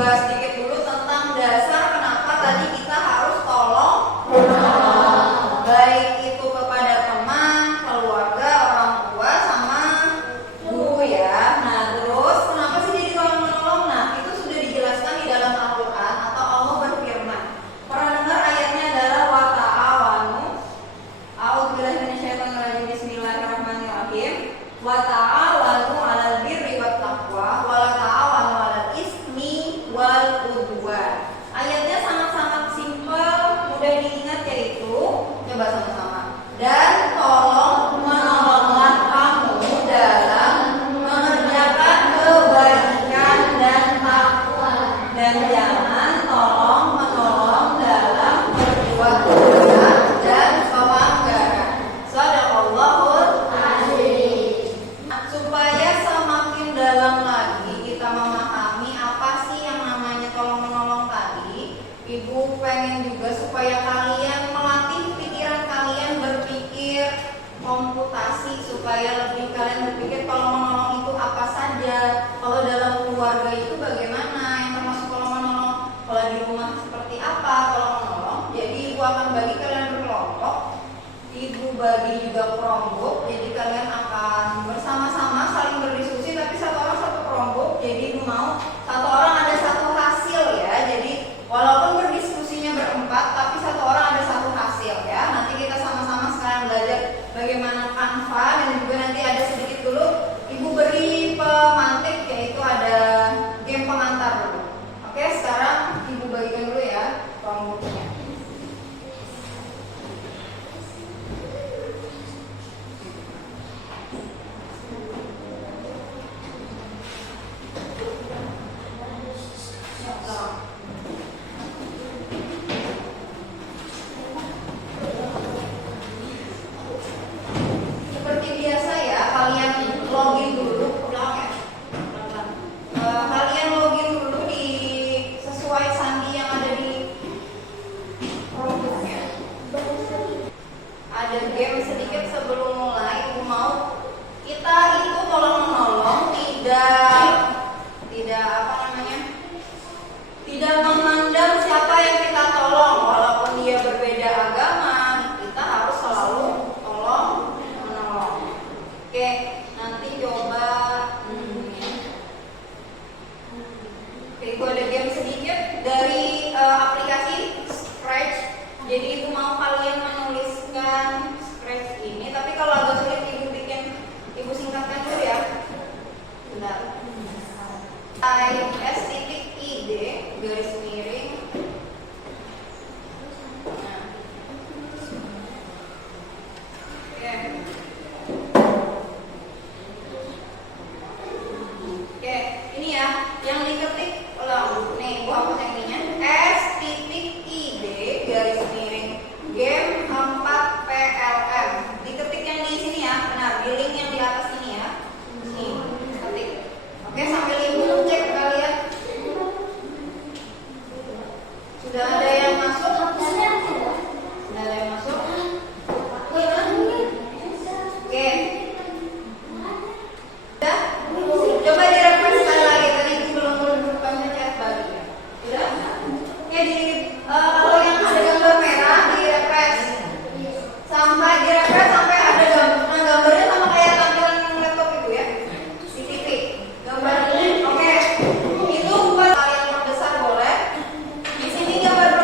bahas sedikit dulu tentang dasar kenapa tadi kita harus tolong baik itu kepada teman, keluarga, orang tua, sama guru ya. Nah terus kenapa sih jadi tolong menolong? Nah itu sudah dijelaskan di dalam Al-Quran atau Allah berfirman. Pernah dengar ayatnya adalah wa ta'awanu. A'udzubillahi minasyaitonirrajim. Bismillahirrahmanirrahim. Wa ta'awanu 'alal birri wat taqwa wa la ta'awanu 'alal ismi wal udwan. Ayatnya sangat-sangat simpel, mudah diingat, yaitu coba sama-sama. Dan tolong menolonglah kamu dalam mengerjakan kebaikan dan takwa, dan jangan tolong menolong dalam berbuat dosa dan pelanggaran. Shadaqallahul azim. Supaya semakin dalam lagi kita memahami apa sih yang namanya tolong menolong tadi, Ibu pengen juga supaya kalian melatih pikiran kalian berpikir komputasi, supaya lebih kalian berpikir tolong menolong itu apa saja. Kalau dalam keluarga itu bagaimana yang termasuk tolong menolong, kalau di rumah seperti apa tolong menolong. Jadi Ibu akan bagi kalian berkelompok, Ibu bagi juga kelompok, jadi kalian akan bersama-sama saling berdiskusi, tapi satu orang satu kelompok. Jadi Ibu mau satu orang ada satu hasil ya. Jadi walaupun berdiskusinya berempat, tapi satu orang ada satu hasil ya. Nanti kita sama-sama sekarang belajar bagaimana Canva, dan juga nanti ada sedikit dulu Ibu beri pemantik, yaitu ada game pengantar dulu. Oke, sekarang Ibu bagikan dulu ya kelompoknya. Seperti biasa ya, kalian login dulu ke belakang ya. Kalian login dulu di sesuai sandi yang ada di produknya. Ada game sedikit sebelum mulai. Ibu mau kita itu tolong menolong, tidak apa namanya, tidak memandang siapa yang kita tolong, walaupun dia berbeda agama, kita harus selalu tolong menolong. Oke, nanti coba Ibu ada game sedikit dari aplikasi Scratch. Jadi Ibu mau kalian menuliskan Scratch ini, tapi kalau agak sulit Ibu singkatkan dulu ya. Bentar. S.id garis miring. Nah. Oke. Oke, ini ya yang diketik ulang. Nih, Ibu hapus yang ininya. S.id garis miring game 4PLM. Diketik yang di sini ya. Benar, di link yang di atas ini ya. Nih, ketik. Oke, sambil Ibu cek kalian. Sudah ada yang masuk? Sudah ada yang masuk? Oke. Sudah? Coba direfresh sekali lagi. Tadi Ibu belum baca chat bagi ya. Sudah? Oke, kalau yang ada gambar merah direfresh. Sampai direfresh sampai ada gambar. Nah, gambarnya sama kayak tampilan laptop itu ya. Di TV. Gambar ini. Oke. Itu buat kalian perbesar boleh. Di sini gambar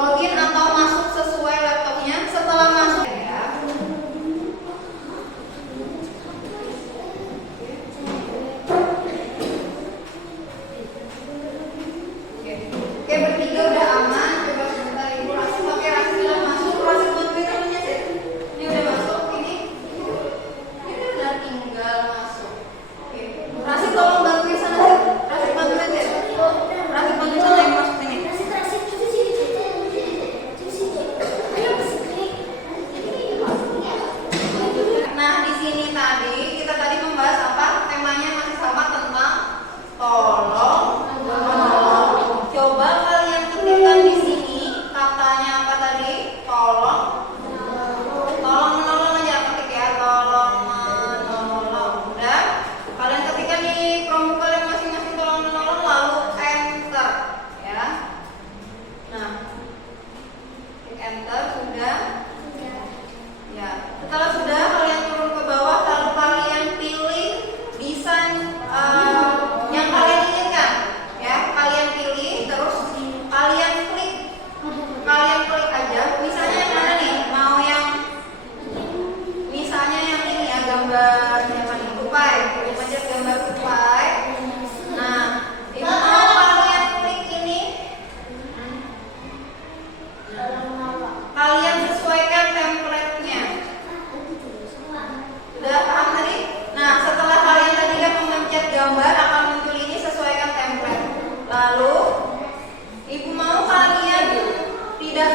login atau masuk sesuai laptopnya. Setelah masuk ya. Oke, bertiga udah aman. Coba sebentar Ibu Rasim. Oke, Rasim sudah masuk. Rasim bantuin temennya sih. Ini udah masuk. Ini udah tinggal masuk. Oke, Rasim tolong bantuin sana sih. Rasim bantuin sih. Rasim bantuin sana yang masuk sini. Nah, di sini tadi kita membahas apa? Temanya masih sama tentang tolong menolong. Coba kalian ketikkan di sini katanya apa tadi? Tolong menolong aja ketik ya. Tolong menolong. Udah? Kalian ketikkan di Chromebook kalian masing-masing tolong menolong lalu enter ya. Nah, klik enter sudah. Ya, setelah sudah kalian turun ke bawah lalu kalian pilih desain yang kalian inginkan ya. Kalian pilih terus kalian klik aja. Misalnya yang mana nih? Mau yang misalnya yang ini ya, gambar apa nih? Tupai. Ibu pencet gambar tupai. Nah, Ibu mau kalian klik ini. Kalian sesuaikan template-nya. Sudah paham tadi? Nah, setelah kalian tadi kan memencet gambar akan muncul ini sesuaikan template. Lalu Ibu mau kalian tidak